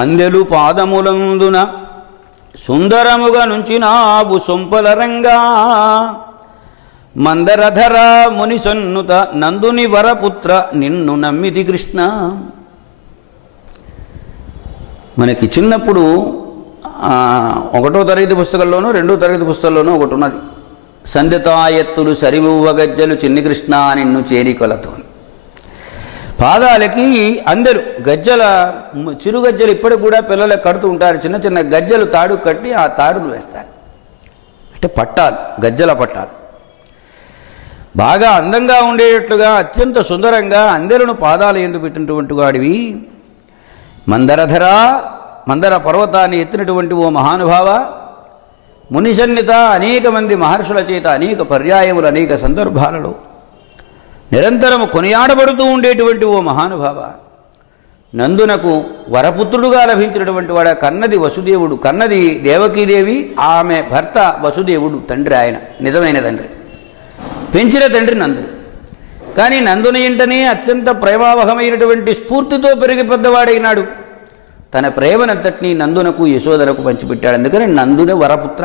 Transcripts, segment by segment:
అందెలు పాదములందున సుందరముగా నుంచినావు సొంపల రంగా మందరధర మునిసన్నుత నందుని వరపుత్ర నిన్ను నమ్మిది కృష్ణ. మనకి చిన్నప్పుడు 1వ తరగతి పుస్తకంలోనూ 2వ తరగతి పుస్తకంలోనూ ఒకటి ఉన్నది, సంధ్యతాయత్తులు సరివువ్వ గజ్జలు చిన్ని కృష్ణ నిన్ను చేరికొలతో. పాదాలకి అందెలు గజ్జల చిరు గజ్జలు ఇప్పటికి కూడా పిల్లలకు కడుతూ ఉంటారు. చిన్న చిన్న గజ్జలు తాడు కట్టి ఆ తాడును వేస్తారు, అంటే పట్టాలు, గజ్జల పట్టాలు. బాగా అందంగా ఉండేటట్లుగా అత్యంత సుందరంగా అందెలను పాదాలు ఎందు పెట్టినటువంటి వాడివి. మందరధర, మందర పర్వతాన్ని ఎత్తినటువంటి ఓ మహానుభావ, మునిసన్నిత, అనేక మంది మహర్షుల చేత అనేక పర్యాయములు అనేక సందర్భాలలో నిరంతరము కొనియాడబడుతూ ఉండేటువంటి ఓ మహానుభావ, నందునకు వరపుత్రుడుగా లభించినటువంటి వాడ. కన్నది వసుదేవుడు, కన్నది దేవకీదేవి, ఆమె భర్త వసుదేవుడు తండ్రి, ఆయన నిజమైన తండ్రి, పెంచిన తండ్రి నందుడు. కానీ నందుని ఇంటనే అత్యంత ప్రేమావహమైనటువంటి స్ఫూర్తితో పెరిగి పెద్దవాడైనాడు. తన ప్రేమనంతటినీ నందునకు యశోదరకు పంచిపెట్టాడు. అందుకని నందుని వరపుత్ర.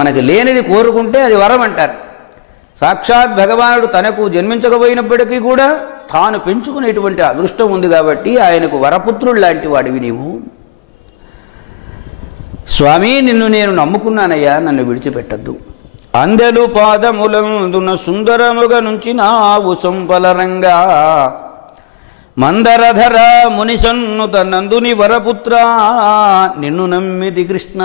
మనకి లేనిది కోరుకుంటే అది వరం అంటారు. సాక్షాత్ భగవానుడు తనకు జన్మించకపోయినప్పటికీ కూడా తాను పెంచుకునేటువంటి అదృష్టం ఉంది కాబట్టి ఆయనకు వరపుత్రుడు లాంటి వాడివి నీవు. స్వామి, నిన్ను నేను నమ్ముకున్నానయ్యా, నన్ను విడిచిపెట్టద్దు. అందెలు పాదములందున సుందరముగా నుంచి నావు సొంపలరంగా మందరధర మునిసన్నుత నందుని వరపుత్ర నిన్ను నమ్మిది కృష్ణ.